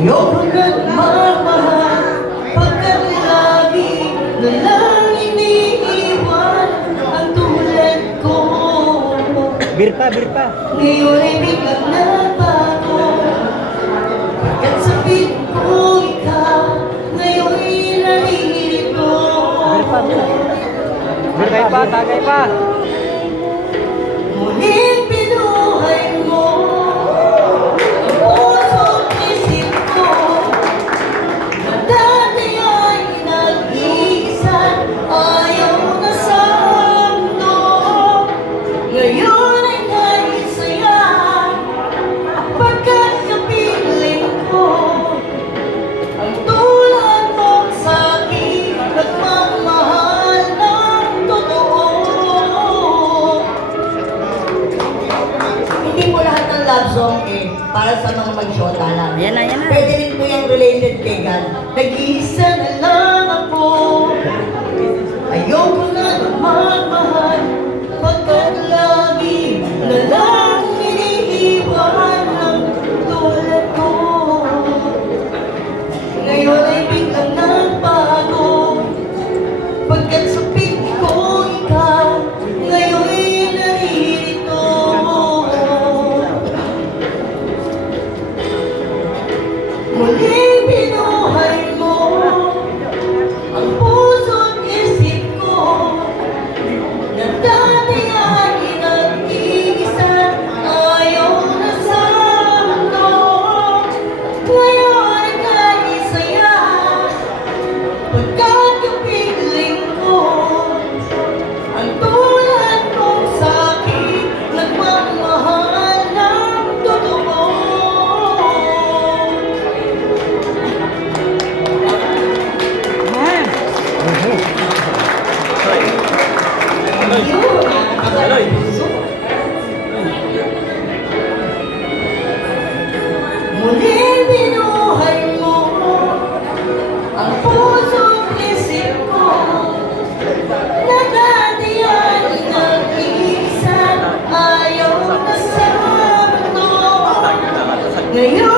Ayoko nagmamahal pagkat lagi na lang iniiwan ang tulad ko. Birpa, birpa. Ngayon ay biglang nabago pagkat sabihin ko ikaw ngayon ay naririto. Tagay pa, tagay pa. Muling binuhay mo ang puso't isip ko na dati ay nag-iisa, ayaw na sa mundo. Ngayon ay naisaya pagkat kapiling ko ang tulad mong sa'kin nagmamahal ng totoo. Hindi po lahat ng love song para sa mga mag-shota lang. Yan na, yan na. Pwede rin po yung related kay God. Nag-iisa na lang ako. Ayoko na magmahal pagkat lagi na lang iniiwan ang tulad ko. Ngayon ay biglang nagbago pagkat sa piling ko ikaw ngayon ay naririto. Muling binuhay mo ang puso't isip ko na dati ay nag-iisa, ayaw na sa mundo. Ngayon ay naisaya pagkat kapiling ko ang tulad mong sa'kin nagmamahal ng totoo. Yun, nakakatawa ng puso. Muling binuhay mo ang puso't isip ko na dati ay nag-iisa, ayaw na sa mundo. Ngayon